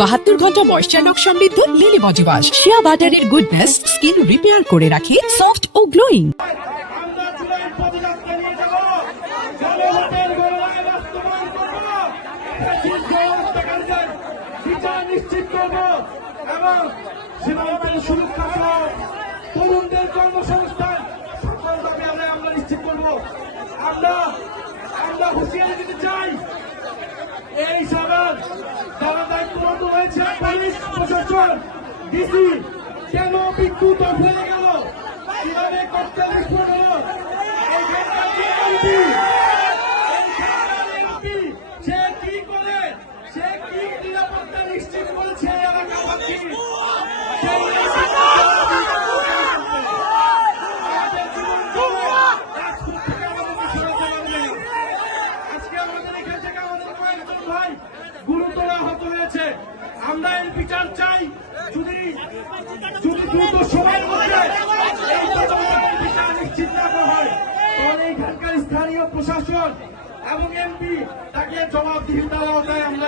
বাহাত্তর ঘন্টা ময়শ্চার সমৃদ্ধ লিলি বডিওয়াশ শিয়া বাটারের গুডনেস স্কিন রিপেয়ার করে রাখে সফট ও গ্লোয়িং। তরুণদের কর্মসংস্থান সকল দাবি আমরা নিশ্চিত করব। আমরা হুঁশিয়ারি দিতে চাই, এই সবার যারা দায়িত্বরত রয়েছে পুলিশ প্রশাসন ডিসি কেন বিদ্যুৎ ফেলে গেল, কিভাবে করতে বিস্ফোরণ হলো, সে কি করে, সে কি নিরাপত্তা নিশ্চিত করেছে এলাকাবাসী, গুরুতর আহত হয়েছে। আমরা এর বিচার চাই। যদি দ্রুত সময়ের মধ্যে বিচার নিশ্চিত না করা হয়, তাহলে এখানকার স্থানীয় প্রশাসন এবং এমপি তাকে জবাবদিহিতার আওতায় আমরা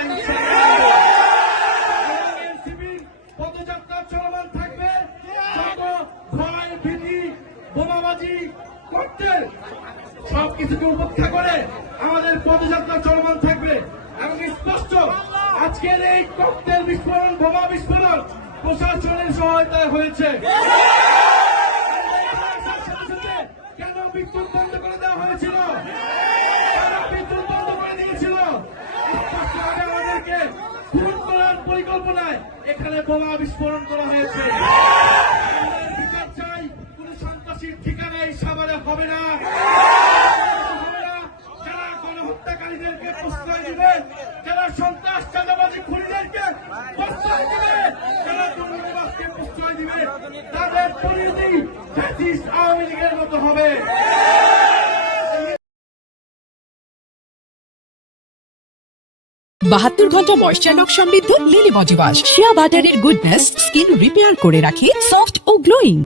এনসিপির পদযাত্রা চলমান থাকবে। যত ভয় ভীতি বোমাবাজি করতে সবকিছুকে উপেক্ষা করে আমাদের পদযাত্রা চলমান থাকবে। এবং স্পষ্ট আজকের এই ককটেল বিস্ফোরণ, বোমা বিস্ফোরণ প্রশাসনের সহায়তায় হয়েছে। কেন বিদ্যুৎ বন্ধ করে দেওয়া হয়েছিল, বিদ্যুৎ বন্ধ করে দিয়েছিল, আমাদেরকে খুন করার পরিকল্পনায় এখানে বোমা বিস্ফোরণ করা হয়েছে। বিচার চাই, কোন সন্ত্রাসীর ঠিকানা এই সাভারে হবে না। যারা গণহত্যাকারীদেরকে প্রশ্রয় দিবে, যারা সন্ত্রাস চাঁদাবাজি খুনিদেরকে প্রশ্রয় দিবে, যারা দুর্নীতিবাজকে প্রশ্রয় দিবে, তাদের পরিণতি ফ্যাসিস্ট আওয়ামী লীগের মতো হবে। বাহাত্তর ঘন্টা ময়শ্চার সমৃদ্ধ লিলি বডিওয়াশ শিয়া বাটারের গুডনেস স্কিন রিপেয়ার করে রাখে সফট ও গ্লোয়িং।